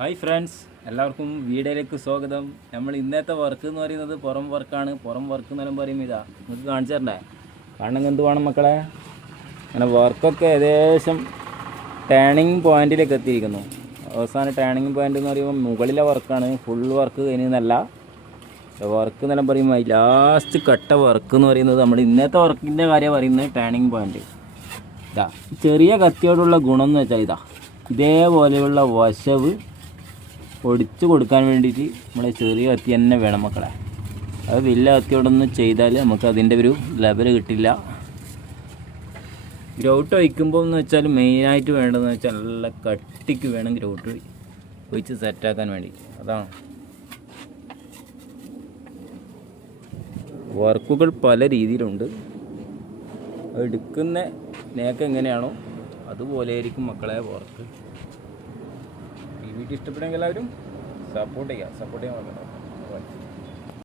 Hi friends എല്ലാവർക്കും വീഡിയോയിലേക്ക് സ്വാഗതം. നമ്മൾ ഇന്നത്തെ വർക്ക് എന്ന് പറയുന്നത് പുറം വർക്കാണ് പുറം വർക്ക് എന്നാലും പറയും ഇതാ നിങ്ങൾക്ക് കാണിച്ചു തരണ്ടേ? കാണണമെങ്കിൽ എന്ത് വേണം മക്കളെ? അങ്ങനെ വർക്കൊക്കെ ഏകദേശം ടേണിങ് പോയിന്റിലേക്ക് എത്തിയിരിക്കുന്നു. അവസാന ടേണിങ് പോയിന്റ് എന്ന് പറയുമ്പോൾ മുകളിലെ വർക്കാണ് ഫുൾ വർക്ക് കഴിഞ്ഞല്ല വർക്ക് എന്നെല്ലാം പറയുമ്പോൾ ലാസ്റ്റ് കട്ട വർക്ക് എന്ന് പറയുന്നത് നമ്മൾ ഇന്നത്തെ വർക്കിന്റെ കാര്യം പറയുന്നത് ടേണിങ് പോയിന്റ് ഇതാ ചെറിയ കത്തിയോടുള്ള ഗുണം എന്ന് വെച്ചാൽ ഇതാ ഇതേപോലെയുള്ള വശവ് ഒടിച്ചു കൊടുക്കാൻ വേണ്ടിയിട്ട് നമ്മളെ ചെറിയ കത്തി തന്നെ വേണം മക്കളെ. അത് വലിയ കത്തിയോടൊന്നും ചെയ്താൽ നമുക്ക് അതിന്റെ ഒരു ലെവൽ കിട്ടില്ല. ഗ്രൗട്ട് ഒഴിക്കുമ്പോൾ എന്ന് വെച്ചാൽ മെയിനായിട്ട് വേണ്ടതെന്ന് വെച്ചാൽ നല്ല കട്ടിക്ക് വേണം ഗ്രൗട്ട് ഒഴിച്ച് സെറ്റാക്കാൻ വേണ്ടി അതാണ്. വർക്കുകൾ പല രീതിയിലുണ്ട്. എടുക്കുന്ന നേക്ക് എങ്ങനെയാണോ അതുപോലെ ആയിരിക്കും മക്കളെ വർക്ക് വീഡിയോ ഇഷ്ടപ്പെടുമെങ്കിൽ എല്ലാവരും സപ്പോർട്ട് ചെയ്യുക. സപ്പോർട്ട് ചെയ്യാൻ മറക്കണ്ട.